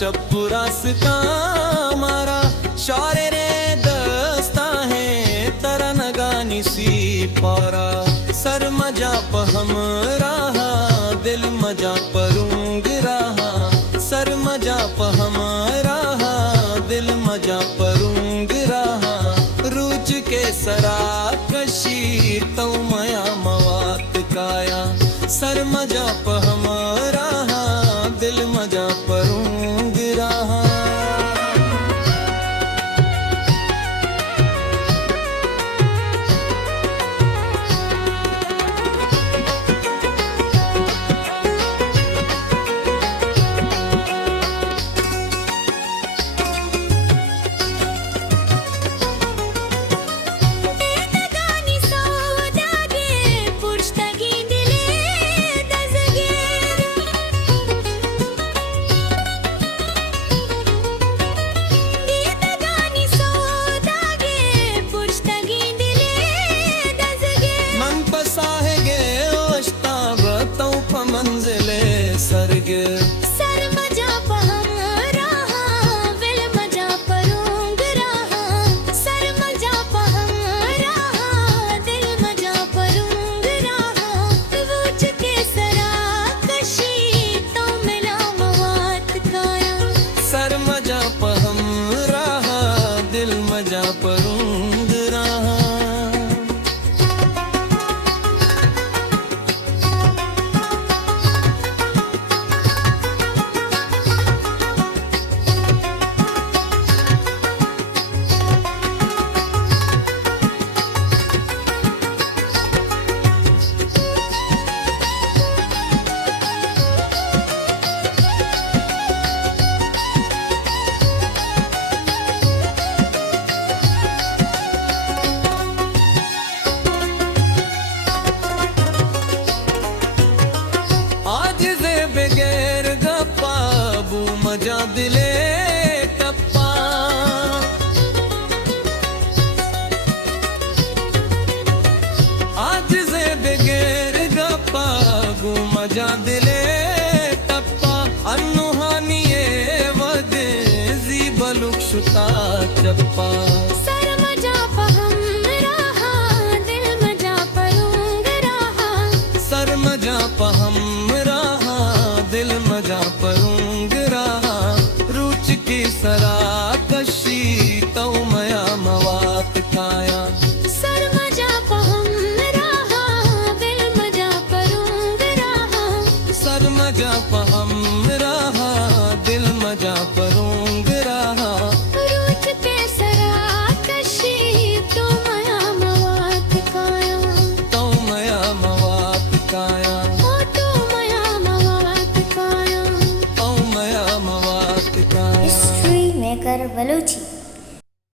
चप्पू रास्ता मारा शौर्य रे दस्ता है तरह नगानी सी पारा सर मजा प हम रहा दिल मजा परूंग रहा सर मजा प हम रहा दिल मजा परूंग रहा रूच के सरा कशी तो मया मवात काया सर मजा प हम रहा दिल मजा परूंग रहा मंजिले सरगे सर मजा प हम रहा दिल मजा परूंग रहा सर मजा प हम रहा दिल मजा परूंग रहा रूच के सरा कशी तो मिला मवात काया सर मजा प हम रहा दिल मजा परूंग रहा बगैर गप्पा बू मजा दिले टप्पा आज से बगैर गप्पा बू मजा दिले टप्पा अन्नुहानिये वदे जीबलुक शुता चप्पा सर मजा प हम रहा दिल मजा परूंग रहा सर मजा प हम दिल मजा परूंग रहा रूच की सरा कशी तो मया मवात खाया सर मजा प हम रहा दिल मजा परूंग रहा सर मजा प हम रहा दिल मजा परूंग रहा रूच के सरा कशी तो मया मवात काया तो मया मवात काया हिस्ट्री मेकर बलूची।